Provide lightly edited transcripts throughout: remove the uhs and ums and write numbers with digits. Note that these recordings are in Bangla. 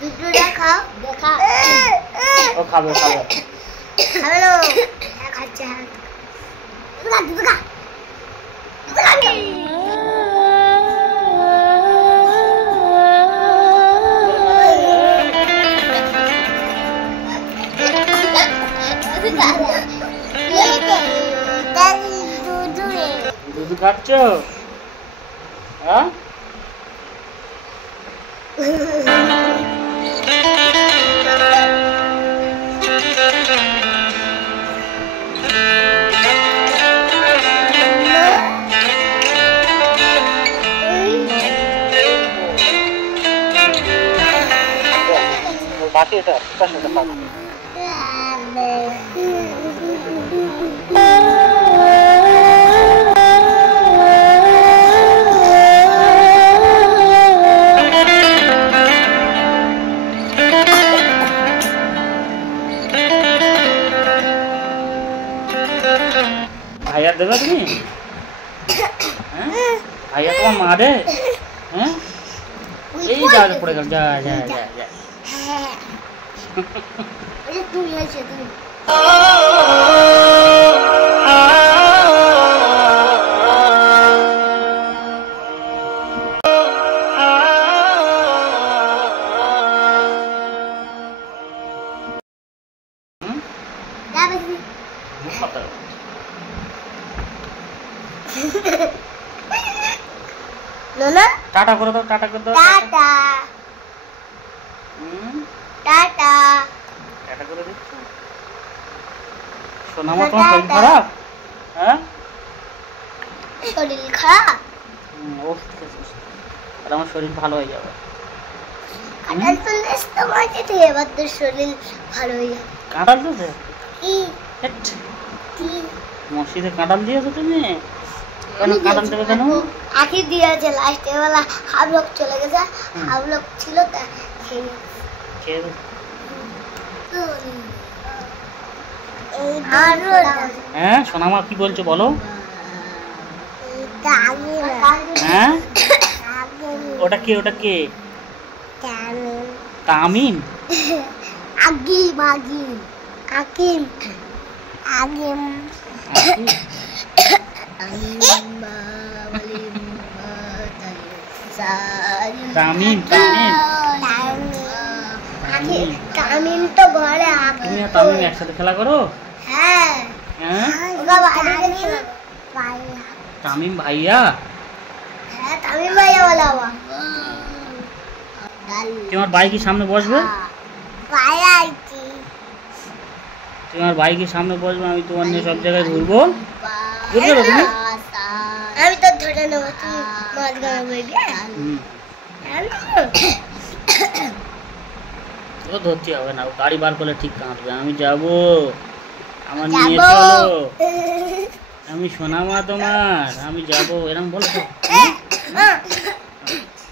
দুধটা খাও দেখা ও খাবে খাবে হ্যালো খাচ্ছে দুধ খা দুধ খাচ্ছ হ্যাঁ বাকি এটা তার সাথে খাও ভাইয়া দেবে তুমি হ্যাঁ ভাইয়া তোমার মা দে হ্যাঁ এই যা পড়ে গেল যা যা যা যা তুই আছে তুই Nona? টাটা করে দাও টাটা করে দাও টাটা টাটা টাটা করে দিচ্ছ শোনা মা তোমার শরীর খারাপ হ্যাঁ শরীর খারাপ আর আমার শরীর ভালো হয়ে যাবে কাঁঠাল তুললে তোমার যেতে এবার তো শরীর ভালো হয়ে যাবে কাঁঠাল দিয়েছে কি মসজিদে কাঁঠাল দিয়েছো তুমি কেন কাঁঠাল দেবে কেন আখি দিয়েছে লাস্টে বেলা হাফ লোক চলে গেছে হাফ লোক ছিল তা খেয়ে হ্যাঁ সোনামা কি বলছো বলো হ্যাঁ ওটা কে তামিম আগিম আকিম আগিম তামিম তো ঘরে তুমি আর তামিম একসাথে খেলা করো হ্যাঁ তামিম ভাইয়া হ্যাঁ তামিম ভাইয়া বলা তোমার বাইকের সামনে বসবে তোমার বাইকের সামনে বসবে আমি তোমার নিয়ে সব জায়গায় ঘুরবো বুঝলে তুমি আমি তো ধরে নেবো তুমি মাঝখানে বলবি ও ধরতে হবে না গাড়ি বার করলে ঠিক কাঁদবে আমি যাবো আমার নিয়ে চলো আমি সোনামা তোমার আমি যাবো এরকম বলো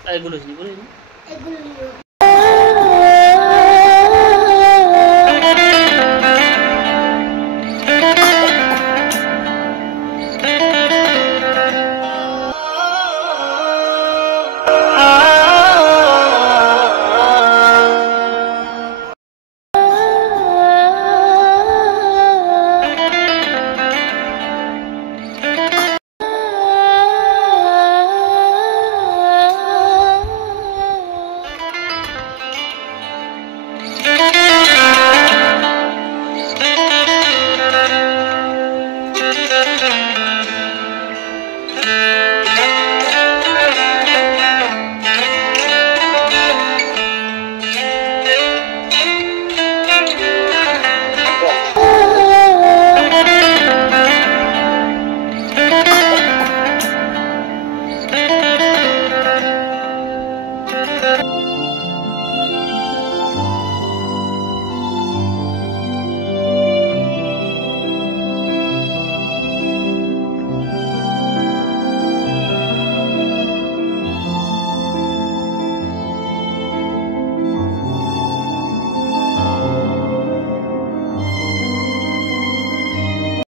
তো এগুলো